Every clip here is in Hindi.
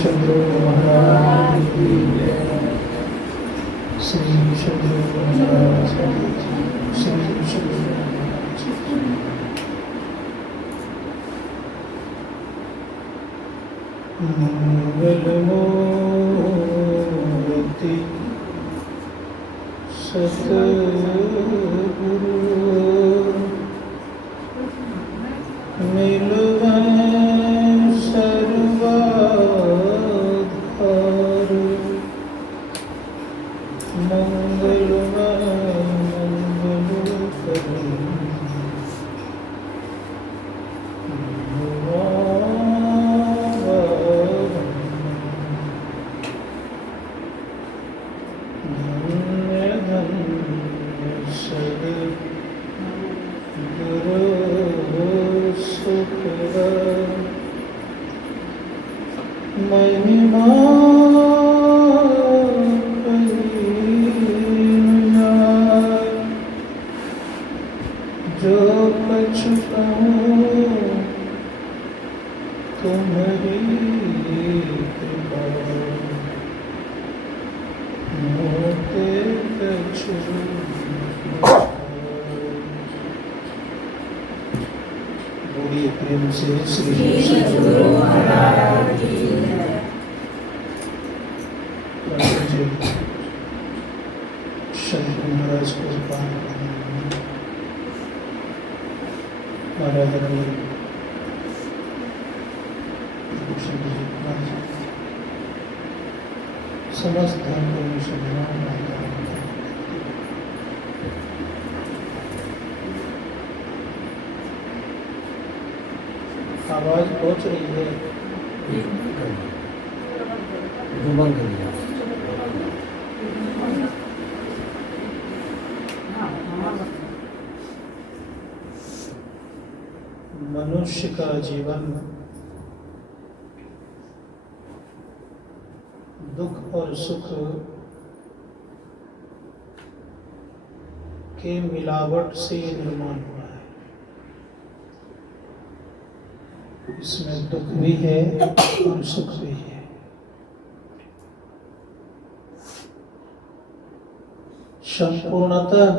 शत्रु महाराज की जय। श्री शत्रु महाराज की जय। श्री शत्रु महाराज की जय। मंगलमूर्ति सतगुरु मिलवैं सर्वाधार। मंगलमय मंगलकरी महिमा जो कुछ कहूँ तुम्हारी कृपा मोते कछु बोलिए प्रेम से श्री सद्गुरु महाराज की जय। शंकर महाराज को पान महाराज समस्त धर्म को आवाज पहुंच रही है। मनुष्य का जीवन दुख और सुख के मिलावट से निर्माण हुआ है। इसमें दुख भी है और सुख भी है। संपूर्णतः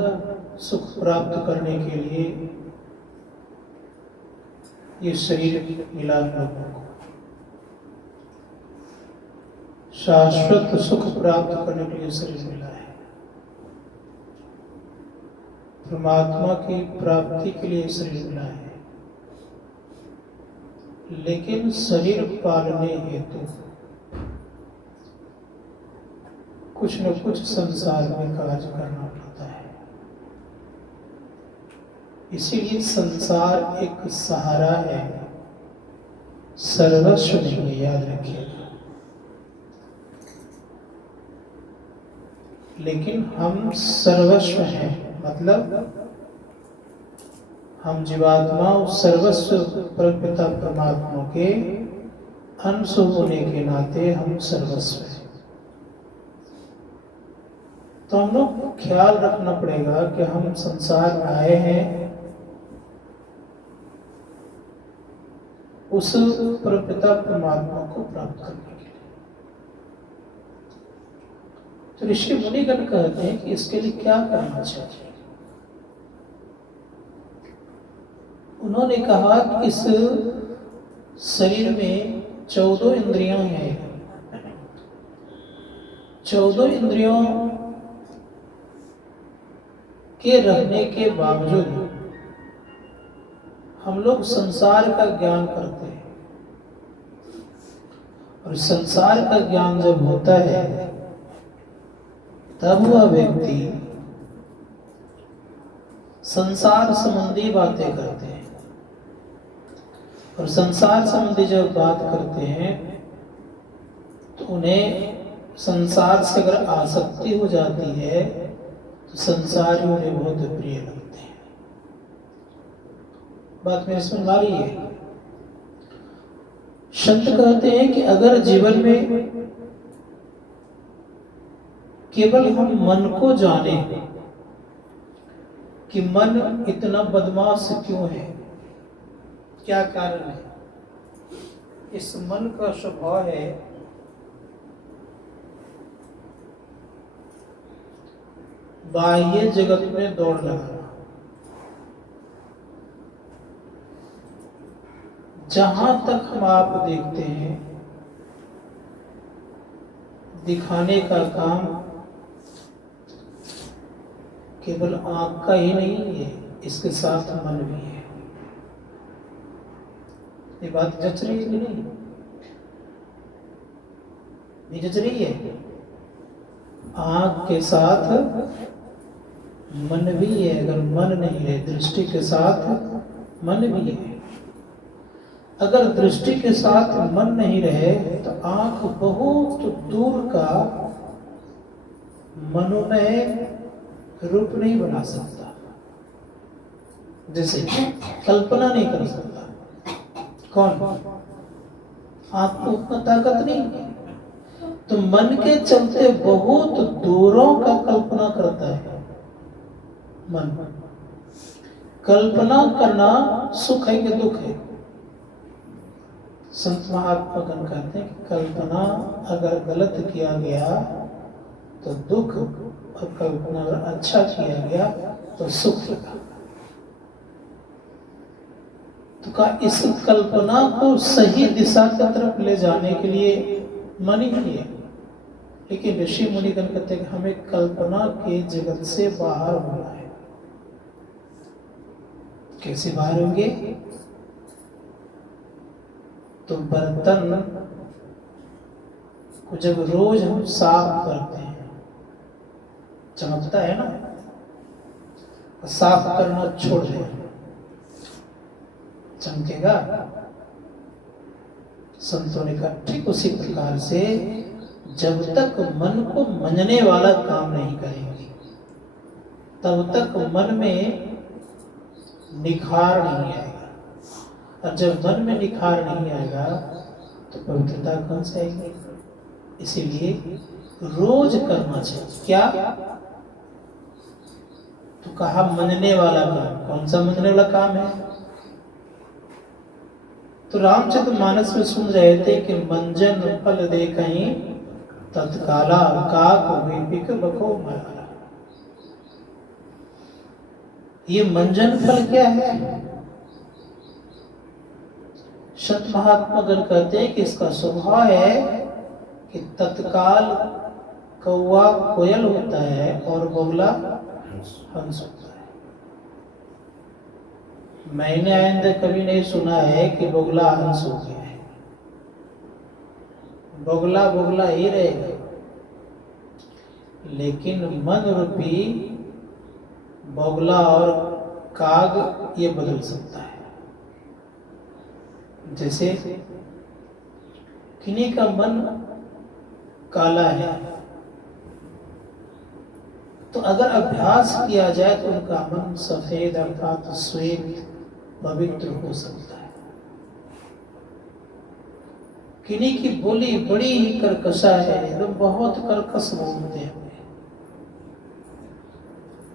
सुख प्राप्त करने के लिए ये शरीर मिला लोगों को। शाश्वत सुख प्राप्त करने के लिए शरीर मिला है। परमात्मा की प्राप्ति के लिए शरीर मिला है। लेकिन शरीर पालने हेतु कुछ न कुछ संसार में कार्य करना पड़ता है। इसीलिए संसार एक सहारा है, सर्वस्व नहीं, याद रखिएगा। लेकिन हम सर्वस्व हैं, मतलब हम जीवात्मा सर्वस्व परमपिता परमात्मा के अंश होने के नाते हम सर्वस्व हैं। तो हम लोग ख्याल रखना पड़ेगा कि हम संसार में आए हैं उस परमपिता परमात्मा को प्राप्त करने के लिए। तो ऋषि मुनिगण कहते हैं कि इसके लिए क्या करना चाहिए। उन्होंने कहा कि इस शरीर में 14 इंद्रियां हैं। 14 इंद्रियों के रहने के बावजूद हम लोग संसार का ज्ञान करते हैं। और संसार का ज्ञान जब होता है तब वह व्यक्ति संसार संबंधी बातें करते हैं। और संसार संबंधी जब बात करते हैं तो उन्हें संसार से अगर आसक्ति हो जाती है तो संसार ही उन्हें बहुत प्रिय लगते हैं। बात मेरी समझ आ रही है। संत कहते हैं कि अगर जीवन में केवल हम मन को जाने कि मन इतना बदमाश क्यों है, क्या कारण है? इस मन का स्वभाव है बाह्य जगत में दौड़ लगाना। जहां तक हम आप देखते हैं, दिखाने का काम केवल आंख का ही नहीं है, इसके साथ मन भी है। ये बात जच रही है कि नहीं? नहीं जच रही है? आंख के साथ मन भी है। अगर मन नहीं है, दृष्टि के साथ मन भी है। अगर दृष्टि के साथ मन नहीं रहे तो आंख बहुत दूर का मनोमय रूप नहीं बना सकता, जैसे कल्पना नहीं कर सकता। कौन? आंख को उतना ताकत नहीं है, तो मन के चलते बहुत दूरों का कल्पना करता है। मन कल्पना करना सुख है कि दुख है? संत महात्मा गण कहते हैं कि कल्पना अगर गलत किया गया तो दुख, और कल्पना अगर अच्छा किया गया तो सुख लगा। तो कहा इस कल्पना को सही दिशा की तरफ ले जाने के लिए मन ही है। लेकिन ऋषि मुनिगण कहते हैं कि हमें कल्पना के जगत से बाहर होना है। कैसे बाहर होंगे? तो बर्तन को जब रोज हम साफ करते हैं, चमकता है ना, साफ करना छोड़ दें, चमकेगा? संतों ने कहा ठीक उसी प्रकार से जब तक मन को मंजने वाला काम नहीं करेंगे तब तक मन में निखार नहीं आएगा। और जब मन में निखार नहीं आएगा तो पवित्रता कहां से आएगी? इसीलिए रोज करना चाहिए। क्या? तो कहा मनने वाला काम। कौन सा मनने वाला काम है? तो रामचरितमानस में सुन रहे थे कि मंजन फल दे कहीं तत्काला काक विपिक बको मारा। ये मंजन फल क्या है? संत महात्मा गण कहते हैं कि इसका स्वभाव है कि तत्काल कौवा कोयल होता है और बगुला हंस होता है। मैंने आइंदा कभी नहीं सुना है कि बगुला हंस हो गया है। बगुला बगुला ही रहेगा, लेकिन मन रूपी बगुला और काग ये बदल सकता है। जैसे किन्हीं का मन काला है तो अगर अभ्यास किया जाए तो उनका मन सफेद अर्थात श्वेत पवित्र हो सकता है। किन्हीं की बोली बड़ी ही कर्कशा है, एकदम बहुत कर्कश बोलते हैं।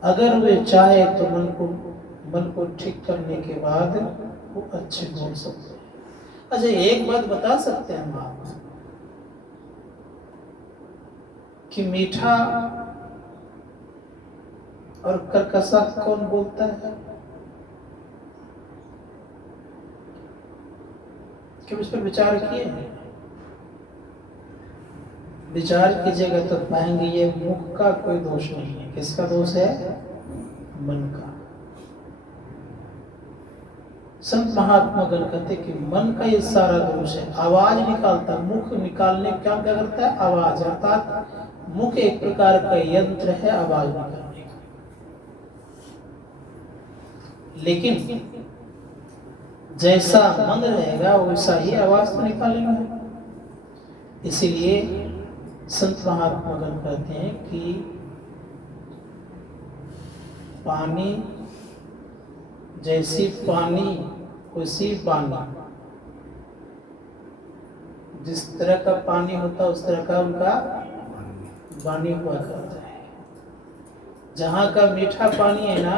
अगर वे चाहे तो मन को ठीक करने के बाद वो अच्छे बोल सकते हैं। अच्छा एक बात बता सकते हैं हम आप कि मीठा और कर्कशा कौन बोलता है? क्यों इस पर विचार किए? विचार कीजिएगा तो पाएंगे ये मुख का कोई दोष नहीं है। किसका दोष है? मन का। संत महात्मा गण कहते कि मन का ये सारा दोष है। आवाज निकालता, मुख निकालने क्या क्या करता है? आवाज, अर्थात मुख एक प्रकार का यंत्र है आवाज निकालने का। लेकिन जैसा मन रहेगा वैसा ही आवाज तो निकालेगा। इसीलिए संत महात्मा गण कहते हैं कि पानी जैसी पानी वैसी बानी। जिस तरह का पानी होता है उस तरह का उनका वाणी हुआ करता है। जहाँ का मीठा पानी है ना,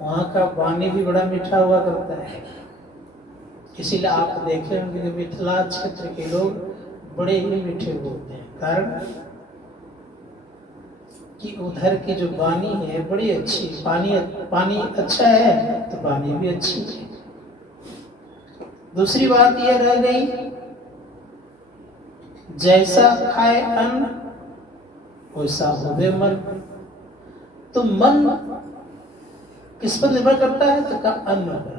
वहाँ का वाणी भी बड़ा मीठा हुआ करता है। इसीलिए आप देखे होंगे कि मिथिला क्षेत्र के लोग बड़े ही मीठे बोलते हैं, कारण कि उधर की जो वाणी है बड़ी अच्छी, पानी अच्छा है तो वाणी भी अच्छी है। दूसरी बात यह रह गई, जैसा खाए अन्न वैसा होवे मन। तो मन किस पर निर्भर करता है? तो का अन्न पर।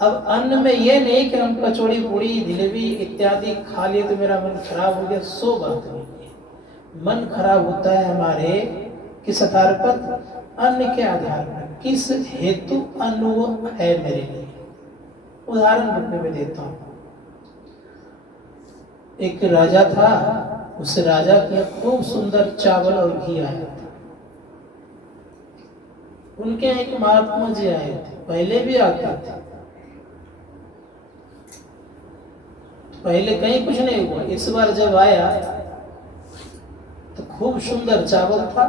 अब अन्न में यह नहीं कि हम कचौड़ी पूड़ी जलेबी इत्यादि खा लिए तो मेरा मन खराब हो गया, सो बात नहीं है। मन खराब होता है हमारे किस आधार पर? अन्न के आधार पर। किस हेतु अन्न वो है मेरे लिए? उदाहरण रूप में देता हूं। एक राजा था, उस राजा के खूब सुंदर चावल और घी आया था। उनके यहाँ एक महात्मा जी आए थे, पहले भी आते थे, पहले कहीं कुछ नहीं हुआ। इस बार जब आया तो खूब सुंदर चावल था।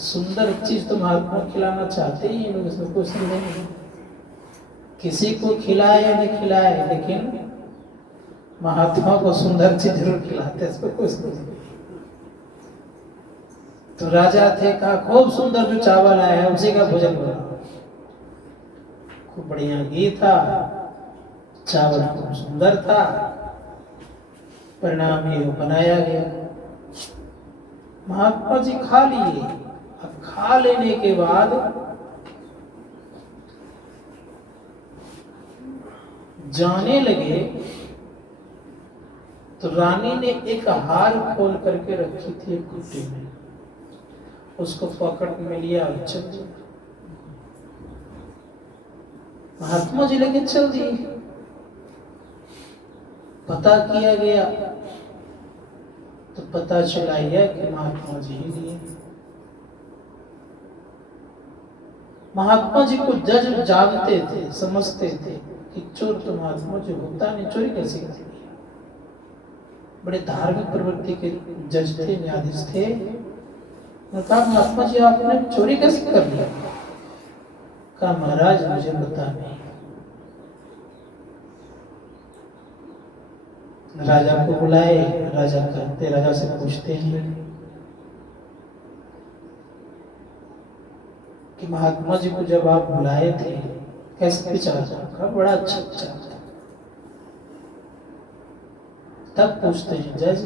सुंदर चीज तो महात्मा खिलाना चाहते ही लोग, इसमें कुछ नहीं, किसी को खिलाए या नहीं खिलाए, लेकिन महात्मा को सुंदर चीज जरूर खिलाते, इसमें कुछ नहीं। तो राजा थे, कहा खूब सुंदर जो चावल आया है उसी का भोजन बना। खूब बढ़िया घी था, चावल खूब सुंदर था, परिणाम ये बनाया गया। महात्मा जी खा लिए। अब खा लेने के बाद जाने लगे तो रानी ने एक हार खोल करके रखी थी एक कुटी में, उसको पकड़ में लिया और चल दिया। महात्मा जी लेके चल दिए। पता किया गया तो पता चला यह कि महात्मा जी ही लिए। महात्मा जी को जज जानते थे, समझते थे कि चोर तो महात्मा जी होता नहीं, चोरी कैसे कर लिया। बड़े धार्मिक प्रवृत्ति के जज थे, न्यायाधीश थे। उन्होंने कहा महात्मा जी आपने चोरी कैसे कर लिया? कहा महाराज मुझे पता नहीं। राजा को बुलाए, राजा से पूछते हैं कि महात्मा जी को जब आप बुलाए थे कैसे विचार था? बड़ा अच्छा विचार था। तब पूछते हैं जज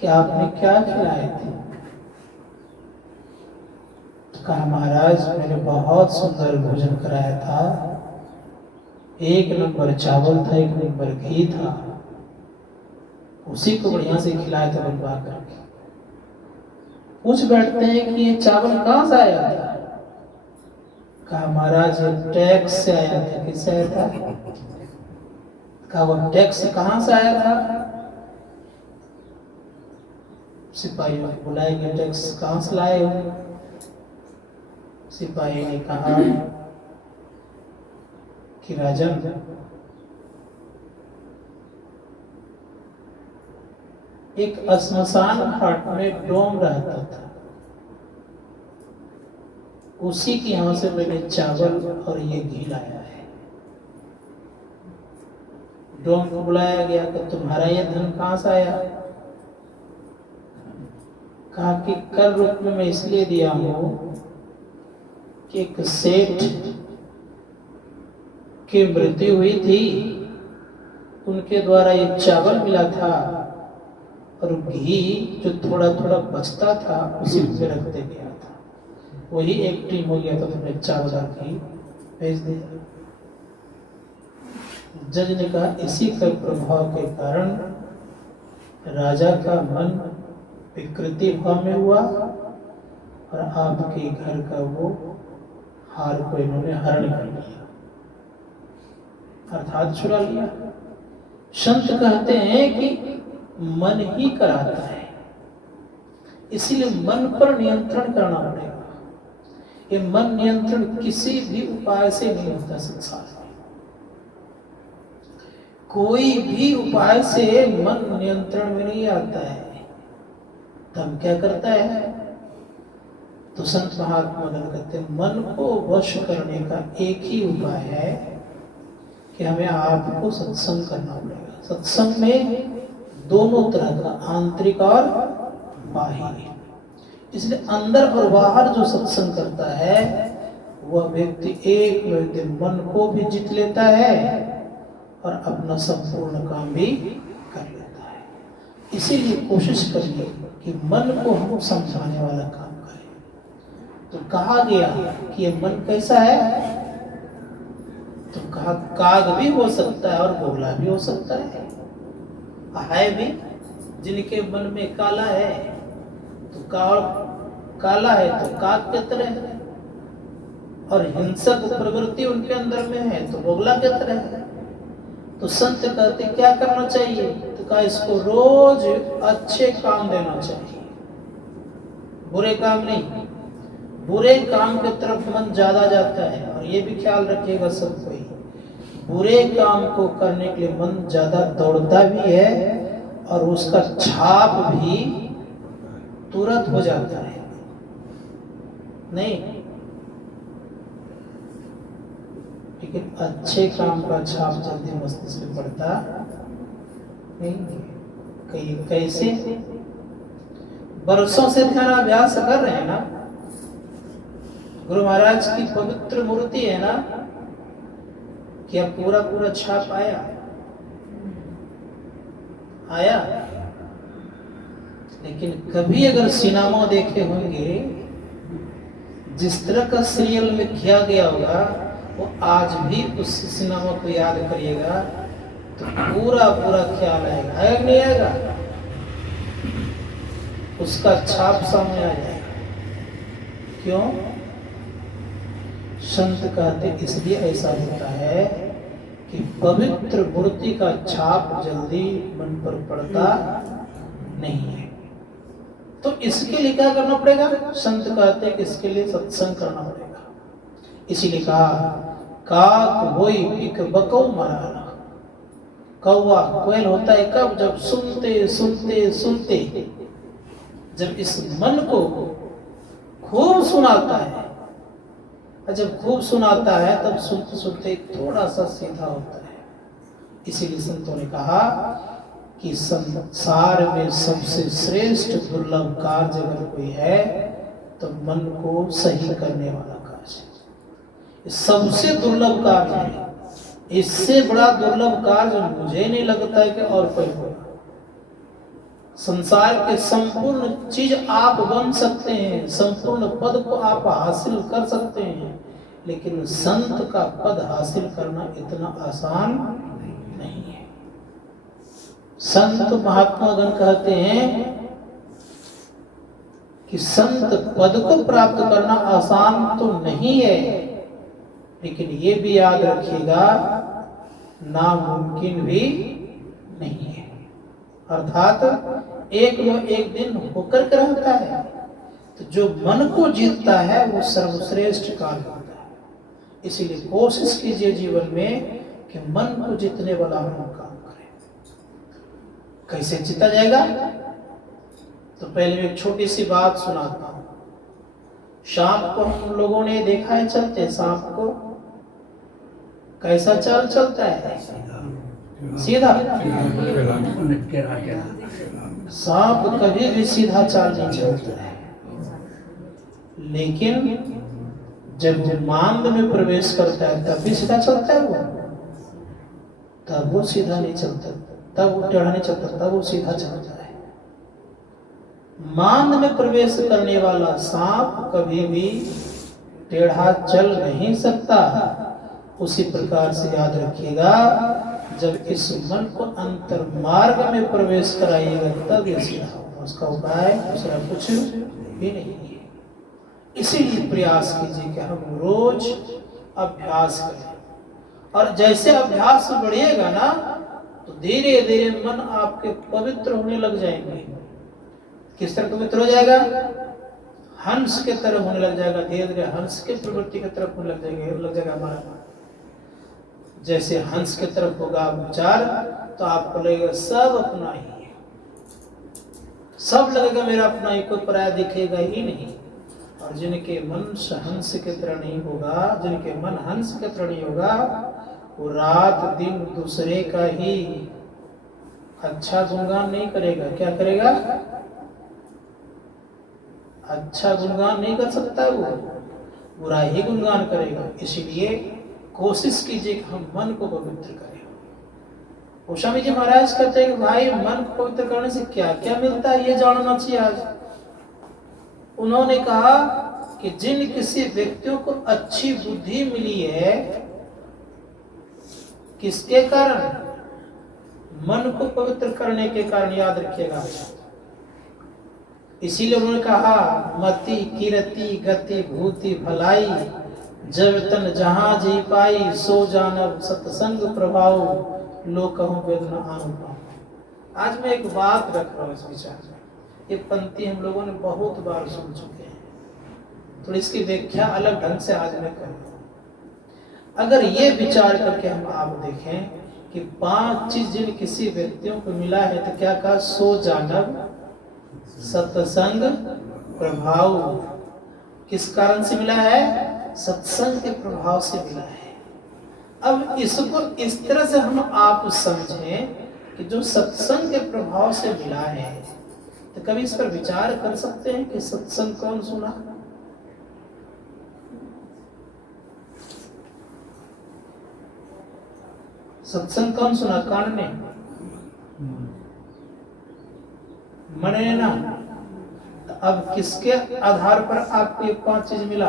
कि आपने क्या खिलाए थे? तो कहा महाराज मैंने बहुत सुंदर भोजन कराया था, 1 नंबर चावल था, 1 नंबर घी था, उसी को बढ़िया से खिलाया था बनवा करके। पूछ बैठते हैं कि ये चावल कहां से आया था? कहा महाराज टैक्स से आया था। किससे आया था? कहा वो टैक्स कहां से आया था? सिपाहियों को बुलाएंगे, टैक्स कहां से लाए हो? सिपाही ने कहा कि राजन एक श्मशान घाट में डोम रहता था, उसी के यहां से मैंने चावल और ये घी लाया है। डोम को बुलाया गया कि तुम्हारा ये धन कहां से आया? कहा कि कर रूप में मैं इसलिए दिया हूं कि एक सेठ की मृत्यु हुई थी, उनके द्वारा ये चावल मिला था और घी जो थोड़ा थोड़ा बचता था उसी में रख दे गया था, वही एक टीम हो गया था, तुमने चावल और घी भेज दिया। जज ने कहा इसी के प्रभाव के कारण राजा का मन विकृति भाव में हुआ और आपके घर का वो हार को इन्होंने हरण कर लिया, अर्थात चुरा लिया। संत कहते हैं कि मन ही कराता है, इसीलिए मन पर नियंत्रण करना पड़ेगा। ये मन नियंत्रण किसी भी उपाय से नहीं होता। संसार में कोई भी उपाय से मन नियंत्रण में नहीं आता है। तब क्या करता है? तो संत महात्मा कहते हैं मन को वश करने का एक ही उपाय है कि हमें आपको सत्संग करना पड़ेगा। सत्संग में दोनों तरह का, आंतरिक और बाहरी। इसलिए अंदर और बाहर जो सत्संग करता है वह व्यक्ति एक व्यक्ति मन को भी जीत लेता है और अपना संपूर्ण काम भी कर लेता है। इसीलिए कोशिश करिए कि मन को हम समझाने वाला काम करें। तो कहा गया कि ये मन कैसा है, तो कहा काग भी हो सकता है और बोला भी हो सकता है भी। जिनके मन में काला है तो काला है तो काग के तरह है, और हिंसक प्रवृत्ति उनके अंदर में है तो बोगला के तरह है। तो संत कहते क्या करना चाहिए, तो कहा इसको रोज अच्छे काम देना चाहिए, बुरे काम नहीं। बुरे काम की तरफ मन ज्यादा जाता है, और ये भी ख्याल रखिएगा सब कोई, बुरे काम को करने के लिए मन ज्यादा दौड़ता भी है और उसका छाप भी तुरंत हो जाता है। नहीं, लेकिन अच्छे काम का छाप जल्दी मस्तिष्क में पड़ता नहीं। कई कैसे बरसों से ध्यानाभ्यास कर रहे हैं ना, गुरु महाराज की पवित्र मूर्ति है ना, क्या पूरा पूरा छाप आया? लेकिन कभी अगर सिनेमा देखे होंगे, जिस तरह का सीरियल में किया गया होगा, वो आज भी उस सिनेमा को याद करिएगा तो पूरा पूरा ख्याल आएगा नहीं आएगा? उसका छाप सामने आ जाएगा। क्यों? संत कहते इसलिए ऐसा होता है कि पवित्र मूर्ति का छाप जल्दी मन पर पड़ता नहीं है। तो इसके लिए क्या करना पड़ेगा? संत कहते हैं कि इसके लिए सत्संग करना पड़ेगा। इसीलिए कहा काक होई पिक बको मराना। कौवा कोयल होता है कब? जब सुनते सुनते सुनते, जब इस मन को खूब सुनाता है, जब खूब सुनाता है तब सुनते सुनते थोड़ा सा सीधा होता है। इसीलिए संतों ने कहा कि संसार में सबसे श्रेष्ठ दुर्लभ कार्य अगर कोई है तो मन को सही करने वाला कार्य सबसे दुर्लभ कार्य है। इससे बड़ा दुर्लभ कार्य मुझे नहीं लगता है कि और कोई होगा। संसार के संपूर्ण चीज आप बन सकते हैं, संपूर्ण पद को आप हासिल कर सकते हैं, लेकिन संत का पद हासिल करना इतना आसान नहीं है। संत महात्मा गण कहते हैं कि संत पद को प्राप्त करना आसान तो नहीं है, लेकिन ये भी याद रखिएगा नामुमकिन भी नहीं है। अर्थात एक न एक दिन होकर के रहता है। तो जो मन को जीतता है वो सर्वश्रेष्ठ कार्य होता है। इसीलिए कोशिश कीजिए जीवन में कि मन को जीतने वाला हम काम करें। कैसे जीता जाएगा? तो पहले एक छोटी सी बात सुनाता हूं। सांप को हम लोगों ने देखा है चलते, सांप को कैसा चाल चलता है? सीधा। सांप कभी भी सीधा चाल नहीं चलता है, लेकिन जब वो मांद में प्रवेश करता है तब भी सीधा चलता है वो, तब वो सीधा नहीं चलता, तब वो टेढ़ा नहीं चलता, तब वो सीधा चलता है। मांद में प्रवेश करने वाला सांप कभी भी टेढ़ा चल नहीं सकता। उसी प्रकार से याद रखिएगा, जब इस मन को अंतर मार्ग में प्रवेश कराइएगा तब ये सीधा होगा। उसका उपाय दूसरा कुछ भी नहीं है। इसीलिए प्रयास कीजिए कि हम रोज अभ्यास करें, और जैसे अभ्यास बढ़िएगा ना तो धीरे धीरे मन आपके पवित्र होने लग जाएंगे। किस तरह पवित्र हो जाएगा? हंस के तरह होने लग जाएगा। धीरे धीरे हंस के प्रवृत्ति की तरफ होने लग जाएगा हमारा। जैसे हंस के तरफ होगा विचार तो आपको लगेगा सब अपना ही है, सब लगेगा मेरा अपना ही, कोई पराया दिखेगा ही नहीं। और जिनके मन हंस के तरह नहीं होगा, जिनके मन हंस के तरह नहीं होगा, वो रात दिन दूसरे का ही अच्छा गुणगान नहीं करेगा। क्या करेगा? अच्छा गुणगान नहीं कर सकता, वो बुरा ही गुणगान करेगा। इसीलिए कोशिश कीजिए कि हम मन को पवित्र करें। गोस्वामी जी महाराज कहते हैं कि भाई मन को पवित्र करने से क्या क्या मिलता है, ये जानना चाहिए आज। उन्होंने कहा कि जिन किसी व्यक्तियों को अच्छी बुद्धि मिली है, किसके कारण? मन को पवित्र करने के कारण। याद रखिएगा। इसीलिए उन्होंने कहा मति कीरति गति भूति भलाई, जब तन जहां जी पाई, सो जानब सत्संग प्रभाव, लोग कहूं वेदना अनुभव। आज मैं एक बात रख रहा हूं इस विचार में। ये पंक्ति हम लोगों ने बहुत बार सुन चुके हैं, तो इसकी व्याख्या अलग ढंग से आज मैं कर रहा हूं। अगर ये विचार करके हम आप देखें कि 5 चीज जिन किसी व्यक्तियों को मिला है, तो क्या कहा? सो जानब सत्संग प्रभाव। किस कारण से मिला है? सत्संग के प्रभाव से मिला है। अब इसको इस तरह से हम आप समझें कि जो सत्संग के प्रभाव से मिला है, तो कभी इस पर विचार कर सकते हैं कि सत्संग कौन सुना? सत्संग कौन सुना? कान ने, मन ने ना। तो अब किसके आधार पर आपको ये 5 चीज मिला?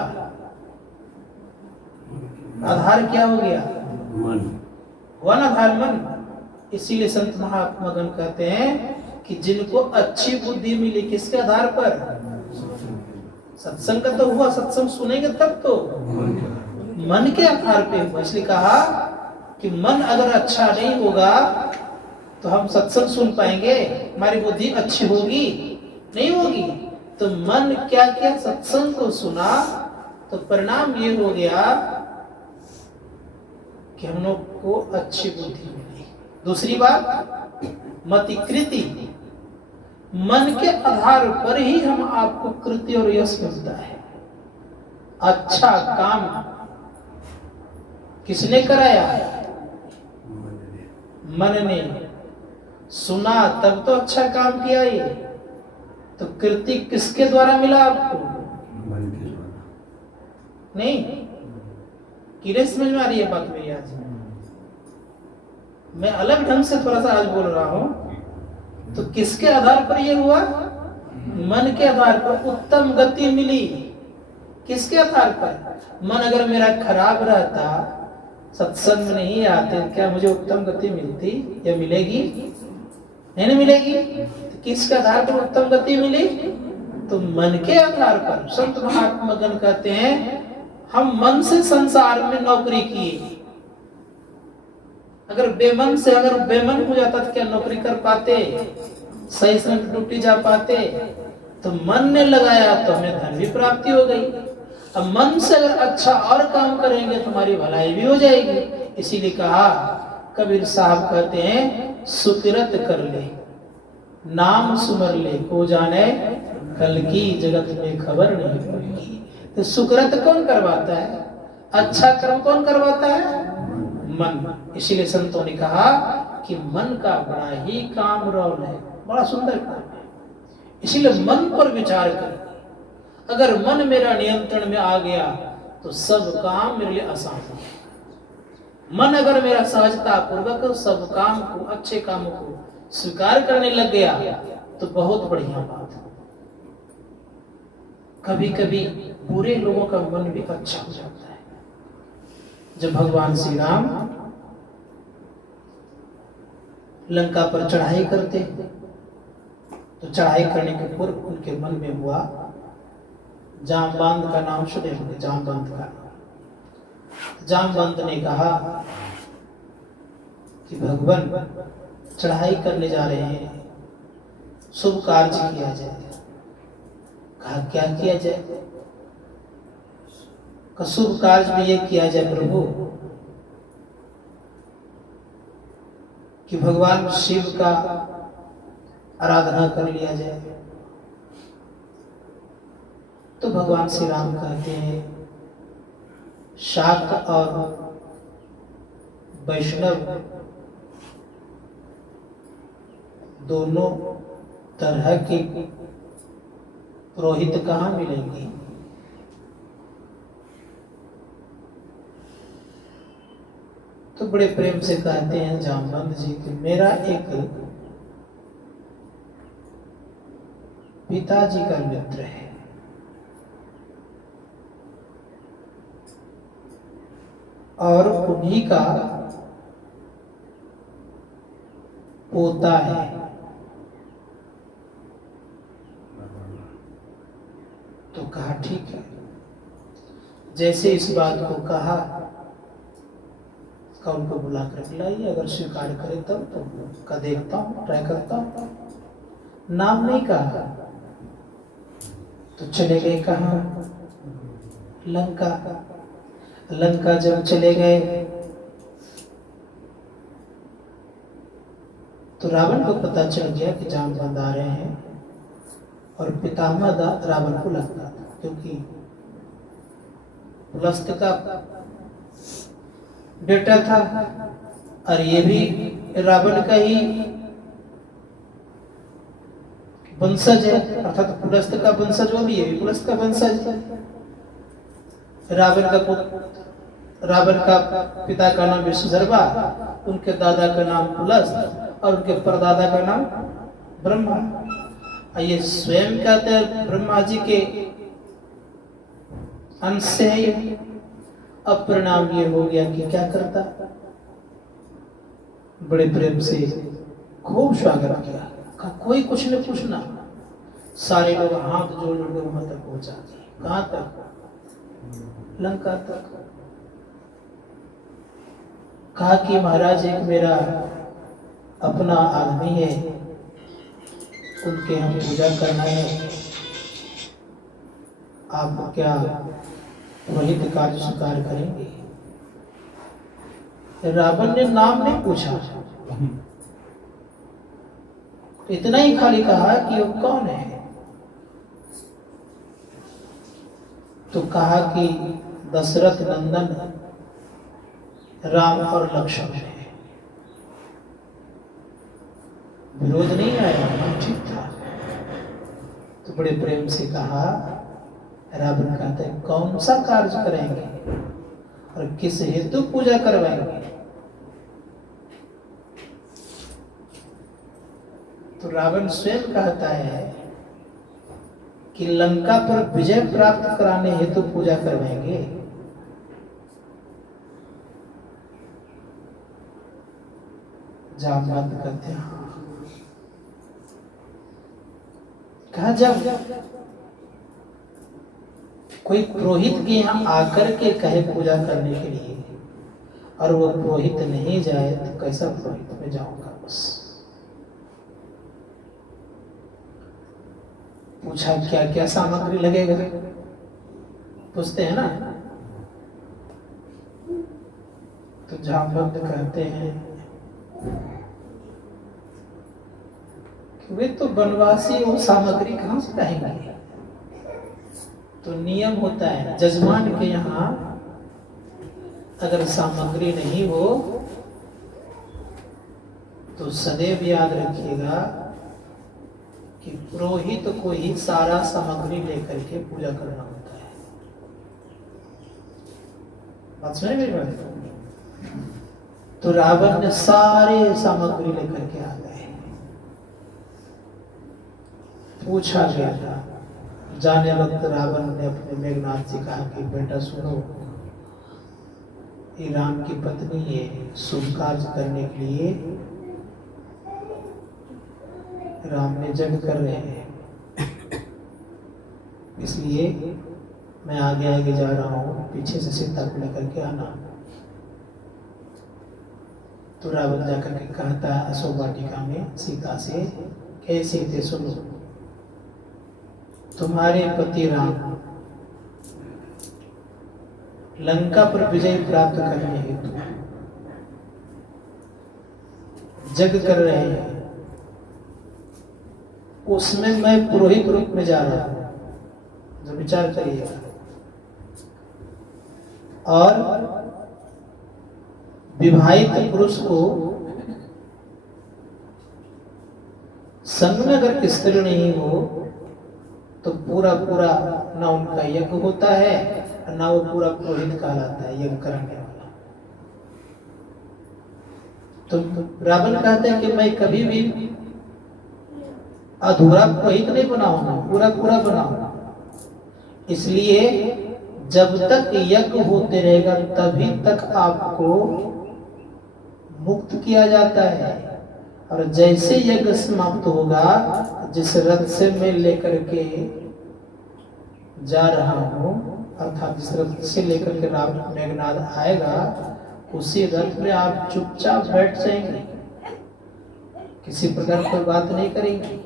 आधार क्या हो गया? मन। वन आधार मन। इसीलिए संत महात्मा गण कहते हैं कि जिनको अच्छी बुद्धि मिली, किसके आधार पर? सत्संग का तो हुआ, सत्संग सुनेंगे तब तो मन के आधार पे हुआ। इसलिए कहा कि मन अगर अच्छा नहीं होगा तो हम सत्संग सुन पाएंगे? हमारी बुद्धि अच्छी होगी? नहीं होगी। तो मन क्या किया? सत्संग को सुना, तो परिणाम ये हो गया कि हम लोग को अच्छी बुद्धि मिली। दूसरी बात, मतिकृति। मन के आधार पर ही हम आपको कृति और यश मिलता है। अच्छा काम किसने कराया? मन ने। सुना तब तो अच्छा काम किया। ये तो कृति किसके द्वारा मिला आपको? मन के द्वारा। नहीं, किरे समझ में आ रही है बात मेरी? आज मैं अलग ढंग से थोड़ा सा आज बोल रहा हूं। तो किसके आधार पर ये हुआ? मन के आधार पर उत्तम गति मिली। किसके आधार पर? मन अगर मेरा खराब रहता, सत्संग में नहीं आते, क्या मुझे उत्तम गति मिलती या मिलेगी? नहीं मिलेगी। तो किसके आधार पर उत्तम गति मिली? तो मन के आधार पर। संत महात्मा गण कहते हैं हम मन से संसार में नौकरी किए। अगर बेमन हो जाता तो क्या नौकरी कर पाते? सही समय ड्यूटी जा पाते? तो मन ने लगाया तो हमें धन भी प्राप्ति हो गई। अब मन से अगर अच्छा और काम करेंगे तो हमारी भलाई भी हो जाएगी। इसीलिए कहा, कबीर साहब कहते हैं सुकिरत कर ले, नाम सुमर ले, को जाने कल की जगत में खबर नहीं पड़ेगी। तो सुकिरत कौन करवाता है? अच्छा कर्म कौन करवाता है? मन। इसीलिए संतों ने कहा कि मन का बड़ा ही काम रौल है, बड़ा सुंदर काम है। इसीलिए मन पर विचार कर। अगर मन मेरा नियंत्रण में आ गया तो सब काम मेरे लिए आसान है। मन अगर मेरा सहजता पूर्वक सब काम को, अच्छे कामों को स्वीकार करने लग गया तो बहुत बढ़िया बात है। कभी कभी बुरे लोगों का मन भी अच्छा हो जाता है। जब भगवान श्री राम लंका पर चढ़ाई करते तो चढ़ाई करने के पूर्व उनके मन में हुआ, जामवंत का नाम सुने होंगे, जामवंत का। जामवंत ने कहा कि भगवान चढ़ाई करने जा रहे हैं, शुभ कार्य किया जाए। कहा क्या किया जाए? शुभ कार्य में यह किया जाए प्रभु कि भगवान शिव का आराधना कर लिया जाए। तो भगवान श्री राम कहते हैं शाक्त और वैष्णव दोनों तरह के पुरोहित कहाँ मिलेंगे? तो बड़े प्रेम से कहते हैं जामवंत जी कि मेरा एक पिताजी का मित्र है, और उन्हीं का पोता है। तो कहा ठीक है। जैसे इस बात को कहा, उनको बुला कर बुलाइए, अगर स्वीकार करे तब तो का देखता हूँ, ट्राई करता हूँ। नाम नहीं कहा तो चले गए कहाँ? लंका। लंका जब चले गए तो रावण को पता चल गया कि जामवंत आ रहे हैं, और पितामह रावण को लगता था, क्योंकि पुलस्त का बेटा था और ये भी रावण का ही वंशज है, अर्थात पुलस्त का वंशज वो भी है, पुलस्त का वंशज। रावण का पिता का नाम विश्वधर्मा, उनके दादा का नाम पुलस्त और उनके परदादा का नाम ब्रह्मा। ये स्वयं कहते हैं ब्रह्मा जी के अंश से है। अब परिणाम ये हो गया कि क्या करता, बड़े प्रेम से खूब स्वागत किया, कहा कोई कुछ नहीं पूछना। सारे लोग हाथ जोड़ जोड़ वहां तक पहुंचा दिए। कहां तक? लंका तक। कहा कि महाराज एक मेरा अपना आदमी है, उनके हम पूजा करना है, आप क्या पुरोहित कार्य स्वीकार करेंगे? रावण ने नाम नहीं पूछा, इतना ही खाली कहा कि वो कौन है। तो कहा कि दशरथ नंदन राम और लक्ष्मण है। विरोध नहीं आया, मन ठीक था। तो बड़े प्रेम से कहा, रावण कहते हैं कौन सा कार्य करेंगे और किस हेतु पूजा करवाएंगे? तो रावण स्वयं कहता है कि लंका पर विजय प्राप्त कराने हेतु पूजा करवाएंगे। जामवंत कहते हैं कहा जब कोई पुरोहित के यहाँ आकर के कहे पूजा करने के लिए और वो पुरोहित नहीं जाए तो कैसा पुरोहित में जाऊंगा? बस पूछा क्या क्या सामग्री लगेगा, पूछते हैं ना। तो जामवंत कहते हैं कि वे तो वनवासी वो सामग्री कहां से लाएंगे? तो नियम होता है जजमान के यहाँ अगर सामग्री नहीं हो तो सदैव याद रखिएगा कि पुरोहित को ही सारा सामग्री लेकर के पूजा करना होता है। बात सुने मेरी बात? तो रावण ने सारे सामग्री लेकर के आ गए। पूछा गया था, जाने वक्त रावण ने अपने मेघनाथ से कहा कि बेटा सुनो, ये राम की पत्नी है, शुभ कार्य करने के लिए राम ने जग कर रहे हैं, इसलिए मैं आगे आगे जा रहा हूँ, पीछे से सीता को लेकर के आना। तो रावण जाकर के कहता है अशोक वाटिका में सीता से, कैसे थे सुनो, तुम्हारे पति राम लंका पर विजय प्राप्त करने हेतु जग कर रहे हैं, उसमें मैं पुरोहित रूप में जा रहा हूं, जो विचार करिएगा। और विवाहित पुरुष को संग में अगर स्त्री नहीं हो तो पूरा पूरा ना उनका यज्ञ होता है ना वो पूरा पुरोहित कहलाता है यज्ञ करने वाला। तो रावण कहते हैं कि मैं कभी भी अधूरा पुरोहित नहीं बनाऊंगा, पूरा पूरा बनाऊंगा। इसलिए जब तक यज्ञ होते रहेगा तभी तक आपको मुक्त किया जाता है, और जैसे यज्ञ समाप्त होगा, जिस रथ से मैं लेकर के जा रहा हूं, अर्थात जिस रथ से लेकर के रावण मेघनाद आएगा, उसी रथ में आप चुपचाप बैठ जाएंगे, किसी प्रकार की बात नहीं करेंगे।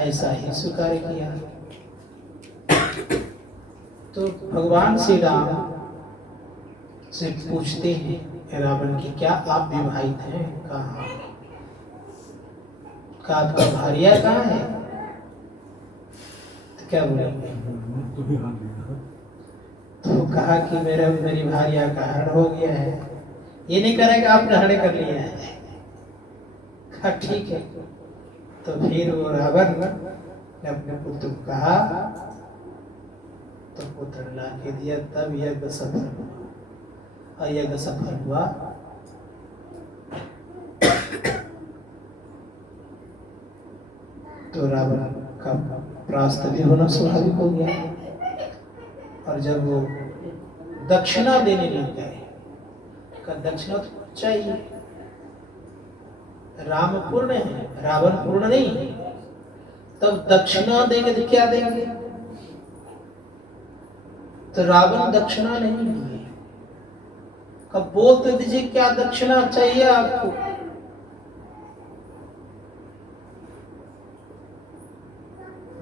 ऐसा ही स्वीकार किया। तो भगवान श्री राम से पूछते हैं रावण की, क्या आप विवाहित हैं? कहा आपका भारिया कहाँ है? तो क्या बोलेंगे? तो कहा कि मेरी भारिया का हरण हो गया है। ये नहीं कह रहा कि आपने हरण कर लिया है। कहा ठीक है। तो फिर वो रावण ने अपने पुत्र को कहा, तो पुत्र ला के दिया, तब यज्ञ सफल हुआ। और यज्ञ सफल हुआ तो रावण का परास्त भी होना स्वाभाविक हो गया। और जब वो दक्षिणा देने लग गए, का दक्षिणा तो चाहिए, राम पूर्ण है, रावण पूर्ण नहीं है, तब दक्षिणा देंगे तो क्या देंगे? तो रावण दक्षिणा नहीं दिए। कब बोलते दीजिए क्या दक्षिणा चाहिए आपको?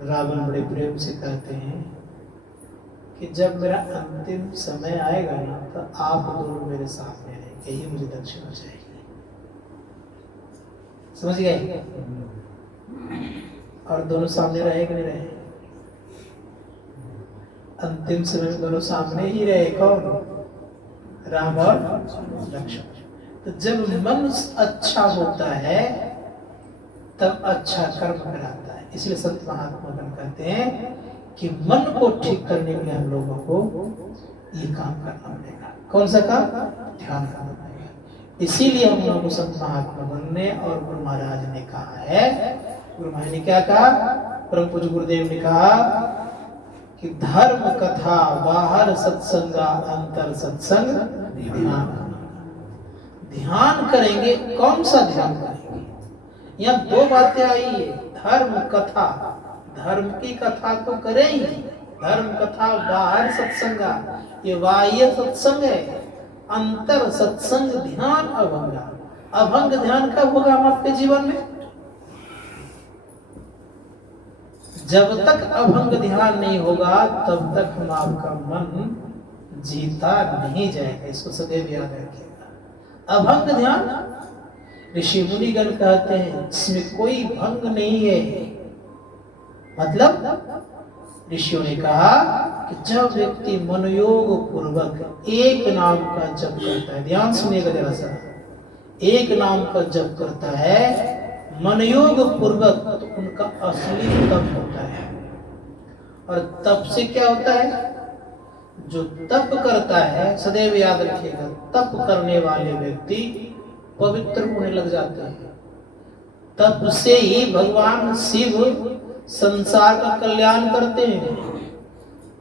रावण बड़े प्रेम से कहते हैं कि जब मेरा अंतिम समय आएगा ना, तो आप दोनों मेरे सामने रहेंगे, यही मुझे दक्षिणा चाहिए। समझ गए? और दोनों सामने रहे कि नहीं रहे? अंतिम समय में दोनों सामने ही रहे। कौन? राम और लक्ष्मण। तो जब मन अच्छा होता है तब अच्छा कर्म कराता है। इसलिए संत महात्मा गण कहते हैं कि मन को ठीक करने के लिए हम लोगों को ये काम करना पड़ेगा। कौन सा काम? ध्यान करना पड़ेगा। इसीलिए हम लोगों को संत महात्मा गण ने और गुरु महाराज ने कहा है, गुरु महाराज ने क्या कहा? परम पूज्य गुरुदेव ने कहा कि धर्म कथा बाहर सत्संगा, अंतर सत्संग ध्यान। ध्यान करेंगे, कौन सा ध्यान करेंगे? यहाँ दो बातें आई है, धर्म कथा, धर्म की कथा तो करें ही, धर्म कथा बाहर सत्संगा, ये बाह्य सत्संग है, अंतर सत्संग ध्यान अभंगा। अभंग ध्यान कब होगा हम आपके जीवन में? जब तक अभंग ध्यान नहीं होगा तब तक हम आपका मन जीता नहीं जाएगा। इसको सदैव याद रखिएगा। अभंग ध्यान, ऋषि मुनिगण कहते हैं इसमें कोई भंग नहीं है। मतलब ऋषियों ने कहा कि जब व्यक्ति मनोयोग पूर्वक एक नाम का जप करता है, ध्यान सुनिएगा जरा सा, एक नाम का जप करता है मनोयोग पूर्वक, तो उनका असली तप होता है। और तप से क्या होता है? जो तप करता है, सदैव याद रखिएगा, तप करने वाले व्यक्ति पवित्र होने लग जाते हैं। तप से ही भगवान शिव संसार का कल्याण करते हैं,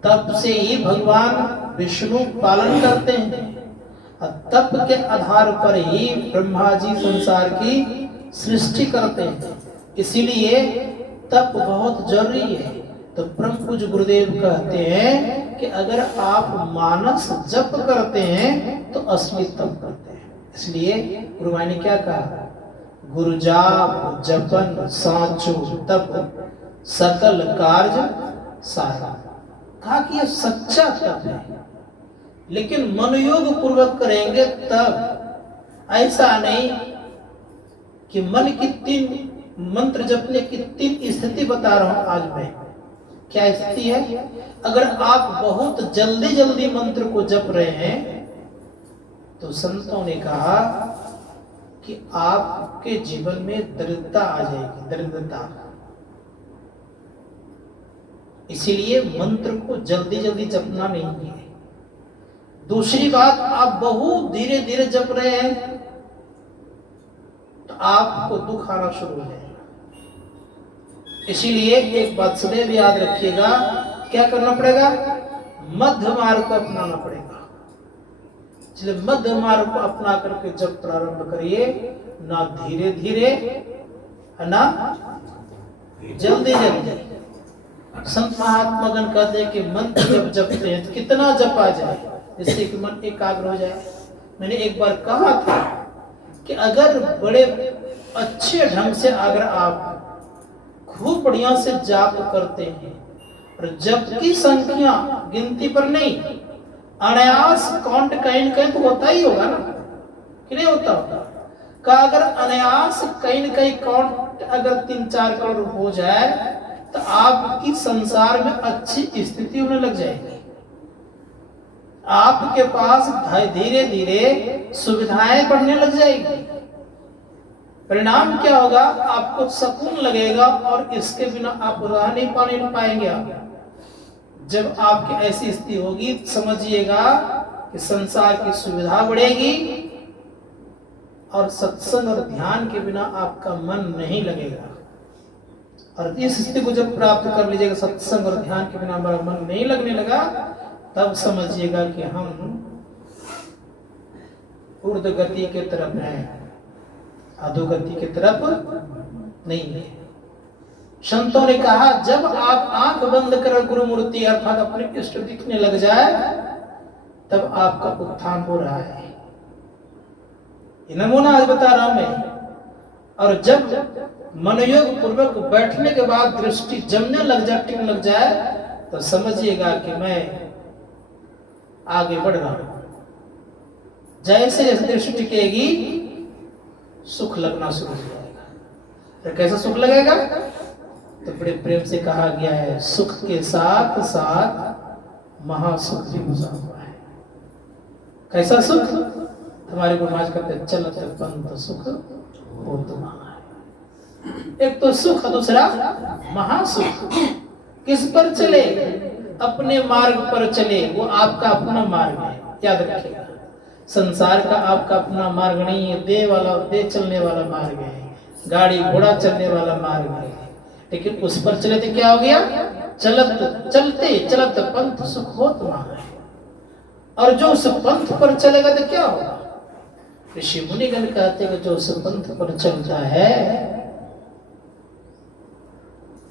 तप से ही भगवान विष्णु पालन करते हैं, और तप के आधार पर ही ब्रह्मा जी संसार की सृष्टि करते हैं। इसीलिए तप बहुत जरूरी है। तो परम पूज्य गुरुदेव कहते हैं कि अगर आप मानस जप करते हैं तो असली तप करते हैं। इसलिए गुरुमाई ने क्या कहा? गुरु जाप जपन साचो तप सकल कार्य सारा। कहा कि यह सच्चा तप है, लेकिन मनोयोग पूर्वक करेंगे तब। ऐसा नहीं कि मन की 3 मंत्र जपने की 3 स्थिति बता रहा हूं आज मैं। क्या स्थिति है? अगर आप बहुत जल्दी जल्दी मंत्र को जप रहे हैं तो संतों ने कहा कि आपके जीवन में दरिद्रता आ जाएगी, दरिद्रता। इसीलिए मंत्र को जल्दी जल्दी जपना नहीं है। दूसरी बात, आप बहुत धीरे धीरे जप रहे हैं तो आपको दुख आना शुरू हो जाएगा। इसीलिए एक बात सदैव याद रखिएगा, क्या करना पड़ेगा? मध्य मार्ग को अपनाना पड़ेगा। इसलिए मध्य मार्ग को अपना करके जब प्रारंभ करिए, ना धीरे धीरे ना जल्दी जल्दी। संत महात्मागण कहते हैं कि मंत्र जब जपते हैं तो कितना जपा जाए जिससे कि मन एकाग्र हो जाए। मैंने एक बार कहा था कि अगर बड़े अच्छे ढंग से अगर आप खूब बढ़िया से जाप करते हैं और जप की संख्या गिनती पर नहीं, अनायास काउंट कहीं कहीं तो होता ही होगा ना, कि नहीं होता होगा का? अगर अनायास कहीं न कहीं काउंट अगर 3-4 करोड़ हो जाए तो आपकी संसार में अच्छी स्थिति होने लग जाएगी। आपके पास धीरे धीरे सुविधाएं बढ़ने लग जाएगी। परिणाम क्या होगा? आपको सुकून लगेगा और इसके बिना आप रह नहीं पाएंगे। आप जब आपकी ऐसी स्थिति होगी, समझिएगा कि संसार की सुविधा बढ़ेगी और सत्संग और ध्यान के बिना आपका मन नहीं लगेगा। और इस स्थिति को जब प्राप्त कर लीजिएगा, सत्संग और ध्यान के बिना हमारा मन नहीं लगने लगा, तब समझिएगा कि हम ऊर्ध गति के तरफ हैं, अधोगति की तरफ नहीं है। संतों ने कहा जब आप आंख बंद कर गुरु मूर्ति अर्थात अपने इष्ट दिखने लग जाए, तब आपका उत्थान हो रहा है। ये नमूना आज बता रहा हूं मैं। और जब मनोयोग पूर्वक बैठने के बाद दृष्टि जमने लग जाए, टिकने लग जाए, तो समझिएगा कि मैं आगे बढ़ रहा हूं। जैसे जैसे दृष्टि टिकेगी, सुख लगना शुरू हो जाएगा। तो कैसा सुख लगेगा? तो बड़े प्रेम से कहा गया है, सुख के साथ साथ महासुख भी गुजरा हुआ है। कैसा सुख? हमारे गुरु महाराज कहते हैं, चलत पंथ सुख हो तुम्हारा। एक तो सुख, दूसरा महासुख। किस पर चले? अपने मार्ग पर चले। वो आपका अपना मार्ग है, याद रखिएगा। संसार का आपका अपना मार्ग नहीं है, दे चलने वाला मार्ग है, गाड़ी घोड़ा चलने वाला मार्ग है। लेकिन उस पर चले तो क्या हो गया? चलत पंथ सुख हो तुम्हारा। और जो उस पंथ पर चलेगा तो क्या होगा? ऋषि मुनिगण कहते हैं जो उस पंथ पर चलता है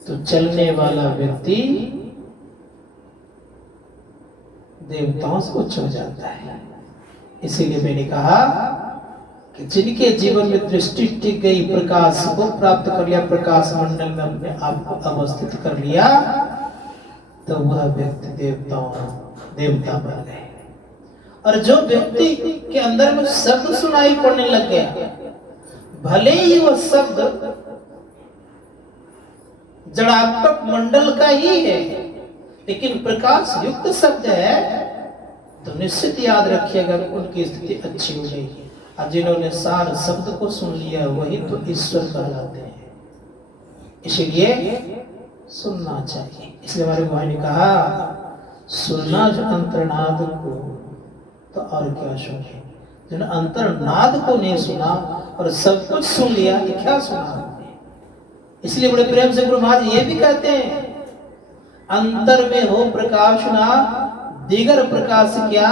तो चलने वाला व्यक्ति देवताओं से उच्च हो जाता है। इसीलिए मैंने कहा कि जिनके जीवन में दृष्टि टिक गई, प्रकाश को प्राप्त कर लिया, प्रकाश मंडल में अपने आप को अवस्थित कर लिया, तो वह व्यक्ति देवता बन गए। और जो व्यक्ति के अंदर में शब्द सुनाई पड़ने लग गया, भले ही वह शब्द जड़ात्मक मंडल का ही है, लेकिन प्रकाश युक्त शब्द है, तो निश्चित याद रखिएगा कि उनकी स्थिति अच्छी हो जाएगी। और जिन्होंने सार शब्द को सुन लिया वही तो ईश्वर कहलाते हैं। इसलिए सुनना चाहिए। इसलिए हमारे भाई ने कहा, सुनना जो अंतर्नाद को, तो और क्या सुने? जिन्होंने अंतर्नाद को नहीं सुना और सब कुछ सुन लिया, तो क्या सुना? इसलिए बड़े प्रेम से गुरु महाराज ये भी कहते हैं, अंतर में हो प्रकाश ना, दिगर प्रकाश क्या,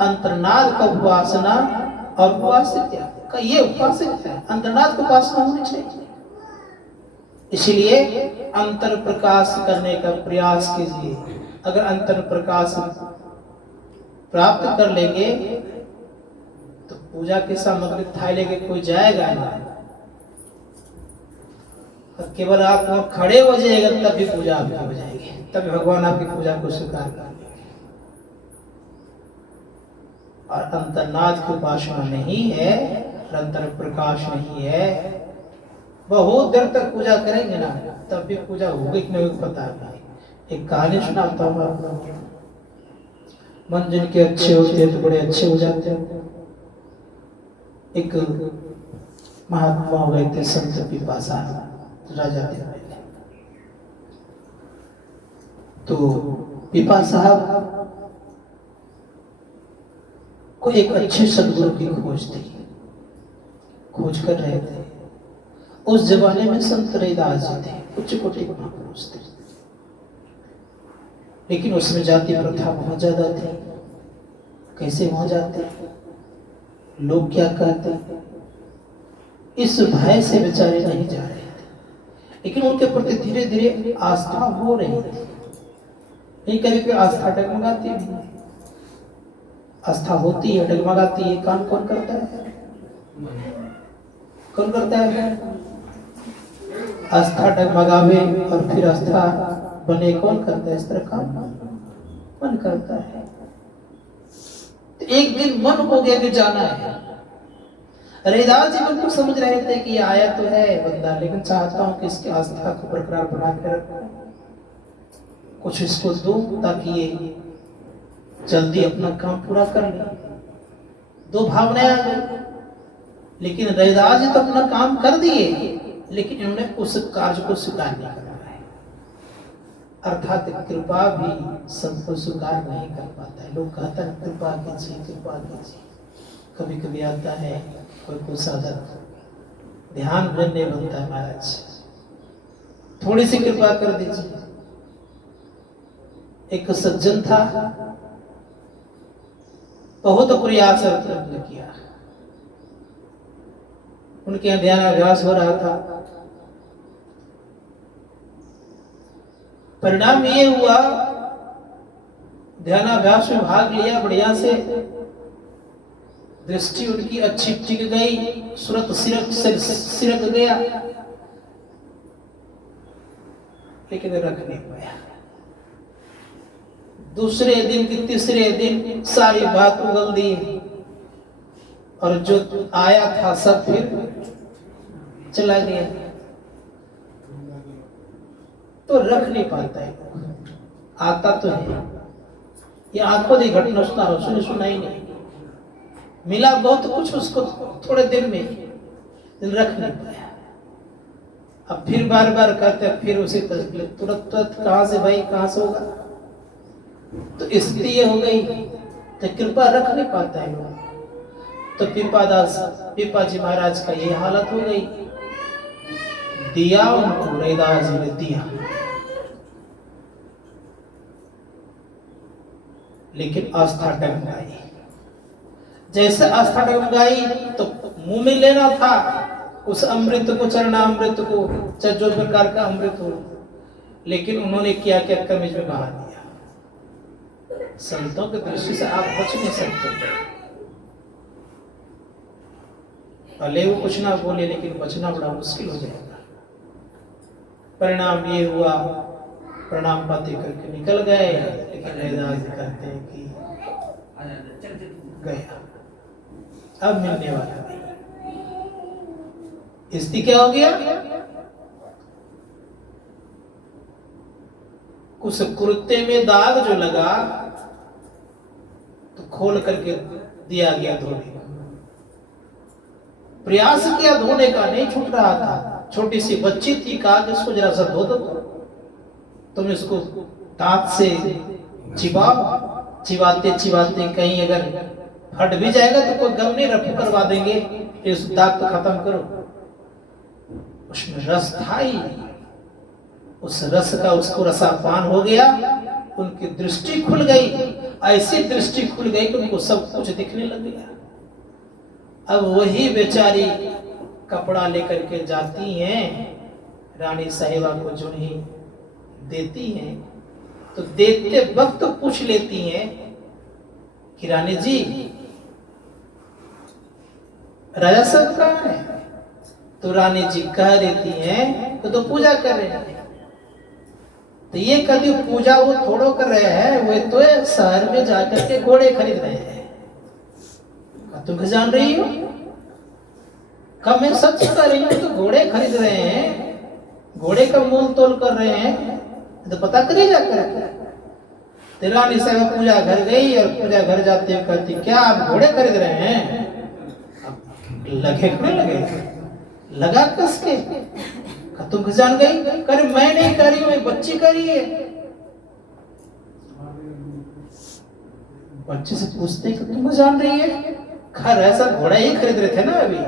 अंतर्नाद का उपासना और उपास्य क्या का, ये उपासक है। अंतर्नाद को उपासना होनी चाहिए। इसलिए अंतर प्रकाश करने का प्रयास कीजिए। अगर अंतर प्रकाश प्राप्त कर लेंगे तो पूजा की सामग्री थाली लेके कोई जाएगा ना, केवल आप वहां खड़े हो जाएगा तब भी पूजा आपकी हो जाएगी, तब भगवान आपकी पूजा को स्वीकार कर लेंगे। और अंतर्नाद की उपासना नहीं है, अंतर प्रकाश नहीं है, बहुत देर तक पूजा करेंगे ना तब भी पूजा होगी कि नहीं पता नहीं। एक कहानी सुनाता हूँ आपको। मन जिनके अच्छे होते हैं तो बड़े अच्छे हो जाते हैं, एक महात्मा हो गए थे संत पिपासा राजा थे। तो पिपा साहब को एक अच्छे सदगुरु की खोज थी, खोज कर रहे थे। उस जमाने में संत रैदास जी थे, उच्च कोटि के महापुरुष थे, लेकिन उसमें जाति प्रथा बहुत ज्यादा थी। कैसे वहां जाते, लोग क्या कहते, इस भय से बेचारे नहीं जा रहे थे। लेकिन उनके प्रति धीरे धीरे आस्था हो रही थी। नहीं, कभी कभी आस्था डगमगाती भी, आस्था होती है डगमगाती है। काम कौन करता है? कौन करता है? आस्था डगमगावे और फिर आस्था बने कौन करता है? इस तरह काम मन करता है। तो एक दिन मन हो गया कि जाना है। रैदास जी बिल्कुल समझ रहे थे कि आया तो है बंदा, लेकिन चाहता हूं कि इसकी आस्था को बरकरार बना कर रखूं, कुछ इसको दूं ताकि ये जल्दी अपना काम पूरा कर ले। दो भावनाएं आ गई। लेकिन रैदास जी तो अपना काम कर दिए, लेकिन इन्होंने उस कार्य को स्वीकार नहीं करा है। अर्थात कृपा भी सबको स्वीकार नहीं कर पाता है। लोग कहते हैं कृपा कीजिए, कृपा कीजिए। कभी कभी आता है कोई साधक, ध्यान नहीं बनता है, महाराज थोड़ी सी कृपा कर दीजिए। एक सज्जन था, बहुत प्रयास किया, उनके यहाँ ध्यान अभ्यास हो रहा था। परिणाम ये हुआ, ध्यानाभ्यास में भाग लिया बढ़िया से, दृष्टि उनकी अच्छी टिक गई, सुरत सिरक गया, लेकिन रख नहीं पाया। दूसरे दिन की तीसरे दिन सारी बात उगल दी और जो आया था सब फिर चला गया। तो रख नहीं पाता है। आता तो है, ये आंखों की घटना सुना ही नहीं, मिला बहुत कुछ उसको थोड़े दिन में, रख नहीं पाया। अब फिर बार बार कहते, फिर उसी तकलीफ, तुरंत कहां से भाई, कहां से होगा? तो स्थिति ये हो गई तो कृपा रख नहीं पाता है लोग। तो पिपा जी महाराज का ये हालत हो गई। दिया उनको रैदास जी ने दिया, लेकिन आस्था डगमगाई। जैसे आस्था डगमगाई तो मुंह में लेना था उस अमृत को, चरणामृत को, चाहे जो प्रकार का अमृत हो, लेकिन उन्होंने क्या क्या कमीज में बहा दिया। संतों की दृष्टि से आप बच नहीं सकते, भले वो कुछ ना बोले, लेकिन बचना बड़ा मुश्किल हो जाएगा। परिणाम ये हुआ, प्रणाम पाते करके निकल गए, लेकिन रैदास जी कहते हैं कि गया, अब मिलने वाला नहीं। स्थिति क्या हो गया? उस कुर्ते में दाग जो लगा तो खोल करके दिया गया धोने। प्रयास किया धोने का, नहीं छूट रहा था। छोटी सी बच्ची थी, कहा कि इसको जरा सा धो दो, तुम इसको दांत से चिबाओ, चिबाते चिबाते कहीं अगर फट भी जाएगा तो कोई गम नहीं, रफू करवा देंगे, इस दाग को खत्म करो। उसमें रस था ही, उस रस का उसको रसापान हो गया, उनकी दृष्टि खुल गई। ऐसी दृष्टि खुल गई कि उनको सब कुछ दिखने लग गया। अब वही बेचारी कपड़ा लेकर के जाती हैं, रानी साहिबा को जो नहीं देती हैं, तो देते वक्त पूछ लेती हैं कि रानी जी राजा साहब कहाँ है? तो रानी जी कह देती हैं तो पूजा कर रहे हैं। तो ये कभी पूजा वो थोड़ो कर रहे हैं, वो तो शहर में जाकर के घोड़े खरीद रहे हैं। तुम जान रही हो? कब मैं सच कह रही हूँ, तो घोड़े खरीद रहे हैं, घोड़े का मोल तोल कर रहे हैं, तो पता करिए जाकर। तो रानी साहब पूजा घर गई और पूजा घर जाते हुए कहती, क्या आप घोड़े खरीद रहे हैं? लगे नहीं लगे, लगा कस के, तुम जान गई, कर मैं नहीं कर रही हूँ, बच्ची कर रही है। बच्चे से पूछते कि तुम जान रही है, खैर ऐसा घोड़ा ही खरीद रहे थे ना अभी,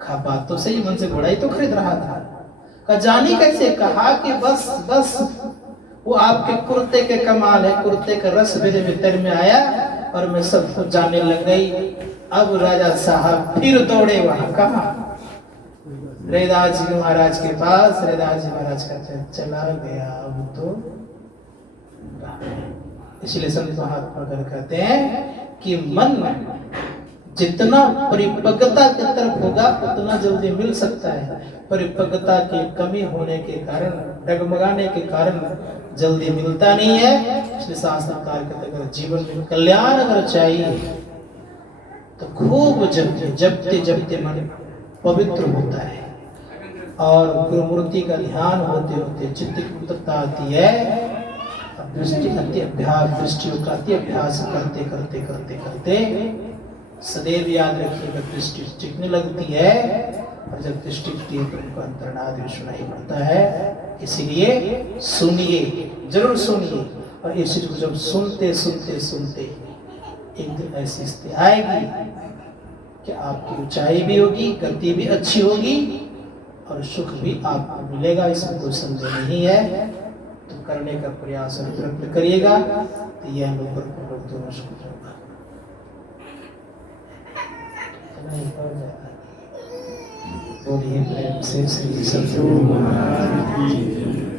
खा बात तो सही, मन से घोड़ा ही तो खरीद रहा था। कहा जानी कैसे, कहा कि बस बस वो आपके कुर्ते के कमाल है, कुर्ते का रस मेरे भीतर में आया और मैं सब कुछ जानने लग गई। अब राजा साहब फिर दौड़े वहां, कहा रैदास जी महाराज के पास। रैदास जी महाराज कहते चला गया अब तो। इसलिए संत महात्मा कहते हैं कि मन जितना परिपक्वता की तरफ होगा उतना जल्दी मिल सकता है, परिपक्वता की कमी होने के कारण, डगमगाने के कारण जल्दी मिलता नहीं है। इसलिए शास्त्रकार कहते हैं अगर जीवन में कल्याण अगर चाहिए तो खूब जपते जपते मन पवित्र होता है और गुरु मूर्ति का ध्यान होते होते चित्त की पवित्रता आती है। दृष्टि अति अभ्यास, दृष्टियों का अति अभ्यास करते करते करते करते सदैव याद रखिएगा दृष्टि टिकने लगती है, और जब दृष्टि टिकती है तो उनको अंतर्नाद सुनाई पड़ता है। इसीलिए सुनिए, जरूर सुनिए, और इस चीज को जब सुनते सुनते सुनते एक दिन ऐसी स्थिति आएगी कि आपकी ऊंचाई भी होगी, गति भी अच्छी होगी और सुख भी आपको मिलेगा, इसमें कोई संदेह नहीं है। तो करने का प्रयास और प्रयत्न करिएगा तो यह अनुभव दोनों सुख होगा। बोलिए प्रेम से श्री सद्गुरु महाराज की।